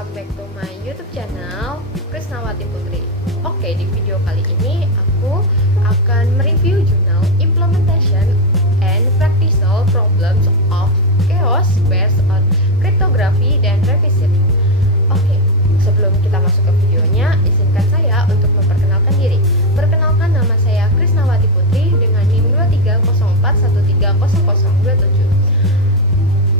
welcome back to my YouTube channel Krisnawati Putri. Oke, di video kali ini aku akan mereview jurnal Implementation and Practical Problems of Chaos Based on Cryptography dan Revision. Oke, sebelum kita masuk ke videonya, izinkan saya untuk memperkenalkan diri. Perkenalkan, nama saya Krisnawati Putri dengan NIM 2304130027.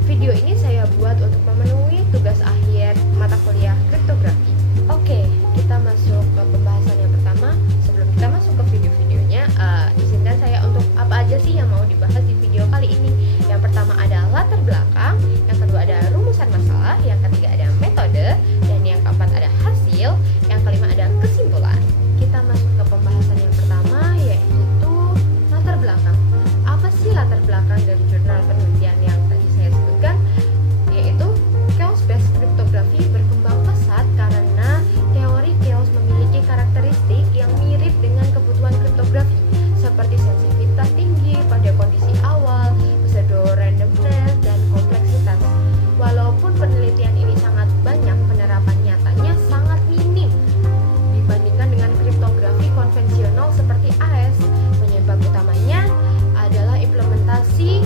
Video ini saya buat untuk memenuhi tugas akhir mata kuliah kriptografi. Oke, kita masuk ke pembahasan yang pertama. Sebelum kita masuk ke video-videonya, izinkan saya untuk apa aja sih yang mau dibahas di video kali ini. Yang pertama ada latar belakang, yang kedua ada rumusan masalah, yang ketiga ada metode, dan yang keempat ada hasil, yang kelima ada kesimpulan. Kita masuk ke pembahasan yang pertama, yaitu latar belakang. Apa sih latar belakang dari jurnal penelitian yang tadi saya sebutkan? Yaitu chaos based cryptography berkembang pesat karena teori chaos memiliki karakteristik yang mirip dengan kebutuhan kriptografi, seperti sensitivitas tinggi pada kondisi awal, pseudo randomness, dan kompleksitas. Walaupun penelitian ini sangat banyak, penerapan nyatanya sangat minim dibandingkan dengan kriptografi konvensional seperti AES. Penyebab utamanya adalah implementasi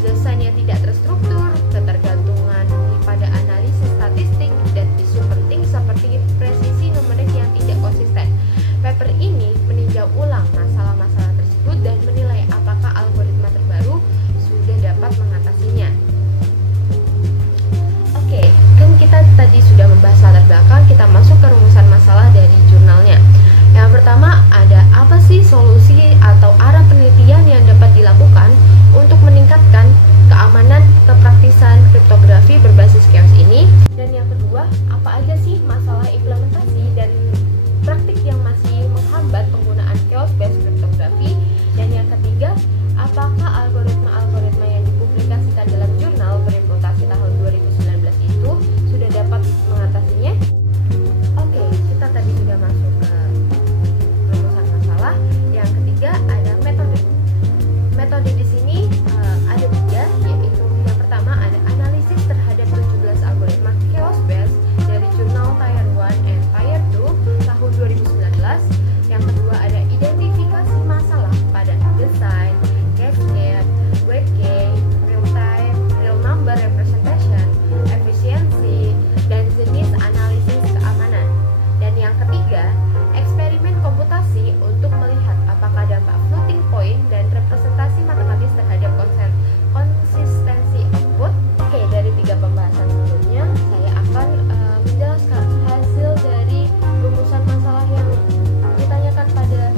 desain yang tidak terstruktur, ketergantungan pada analisis statistik, dan isu penting seperti presisi numerik yang tidak konsisten. Paper ini meninjau ulang masalah-masalah tersebut dan menilai apakah algoritma terbaru sudah dapat mengatasinya. Oke, kan kita tadi sudah membahas latar belakang, kita masuk ke rumusan masalah dari jurnalnya. Yang pertama, ada apa sih solusi atau arah penelitian yang dapat dilakukan untuk meningkatkan keamanan kepraktisan kriptografi berbasis chaos ini? Dan yang kedua, apa aja sih masalah implementasi dan praktik yang masih menghambat penggunaan chaos based cryptography? Dan yang ketiga, apakah algoritma-algoritma yang dipublikasikan dalam jurnal berimplementasi tahun 2019 itu sudah dapat mengatasinya? Oke, kita tadi sudah masuk ke rumusan masalah. Yang ketiga ada metode. Metode di sini ada tiga, yaitu yang pertama ada analisis terhadap 17 algoritma chaos based dari jurnal Tier 1 and Tier 2 tahun 2019. Yang kedua ada identifikasi masalah pada desain, cascade, weight gain, real time, real number representation, efisiensi, dan jenis analisis keamanan. Dan yang ketiga, eksperimen komputasi untuk melihat apakah dampak floating point dan representasi matematis terhadap konsistensi output. Oke, dari tiga pembahasan sebelumnya, saya akan menjelaskan hasil dari rumusan masalah yang ditanyakan pada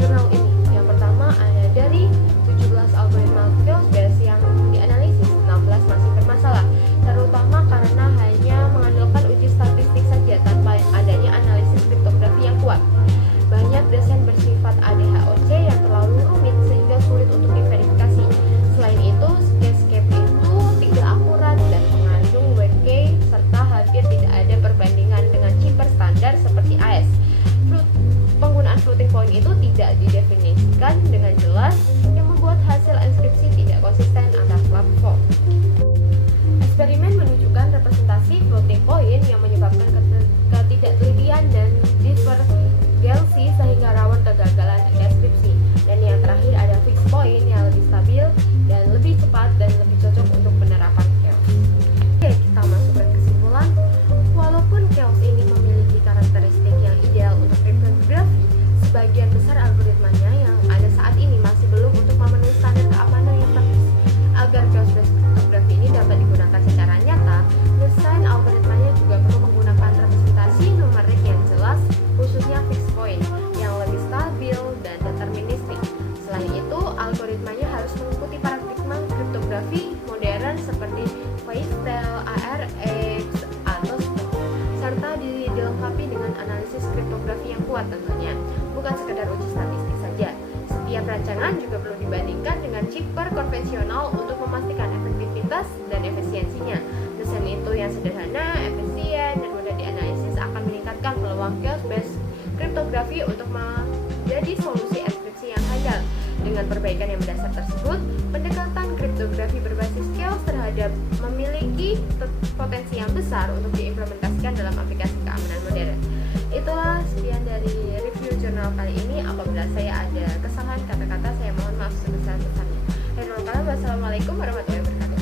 jurnal ini. Yang pertama ada dari 17 algoritma chaos based yang dianalisis, 16 masih bermasalah, terutama karena hanya mengandalkan uji statistik saja tanpa adanya analisis kriptografi yang kuat. Banyak desain bersifat ADHOC yang terlalu rumit sehingga sulit untuk diverifikasi. Selain itu, cascade itu tidak akurat dan mengandung weight gain serta hampir tidak ada perbandingan dengan chipper standar seperti AES. Penggunaan floating point itu tidak didefinisikan dengan jelas yang membuat hasil inskripsi tidak konsisten antar platform. Eksperimen menunjukkan representasi floating point yang menyebabkan ketidaktelitian dan divergensi sehingga rawan kegagalan deskripsi. Dan yang terakhir ada fixed point yang lebih stabil dan lebih cepat dan lebih cocok untuk penerapan chaos. Oke, kita masuk ke kesimpulan. Walaupun chaos ini memiliki karakteristik yang ideal untuk kriptografi, sebagian besar algoritmanya yang ada saat ini masih belum untuk memenuhi standar keamanan yang praktis. Agar chaos based cryptography ini dapat digunakan secara nyata, desain algoritmanya juga perlu menggunakan representasi numerik yang jelas, khususnya fixed point yang lebih stabil dan deterministik. Selain itu, algoritmanya harus mengikuti paradigma kriptografi modern seperti Feistel, ARX, atau STOP, serta dilengkapi dengan analisis kriptografi yang kuat tentunya, bukan sekedar uji statistik saja. Setiap rancangan juga perlu dibandingkan dengan chipper konvensional untuk memastikan efektivitas dan efisiensinya. Desain itu yang sederhana, efisien, dan mudah dianalisis akan meningkatkan peluang chaos based kriptografi untuk menjadi solusi inskripsi yang handal. Dengan perbaikan yang mendasar tersebut, pendekatan kriptografi berbasis chaos terhadap memiliki memiliki potensi yang besar untuk diimplementasikan dalam aplikasi keamanan modern. Itulah sekian dari review jurnal kali ini. Apabila saya ada kesalahan kata-kata, saya mohon maaf sebesar-besarnya. Wassalamualaikum warahmatullahi wabarakatuh.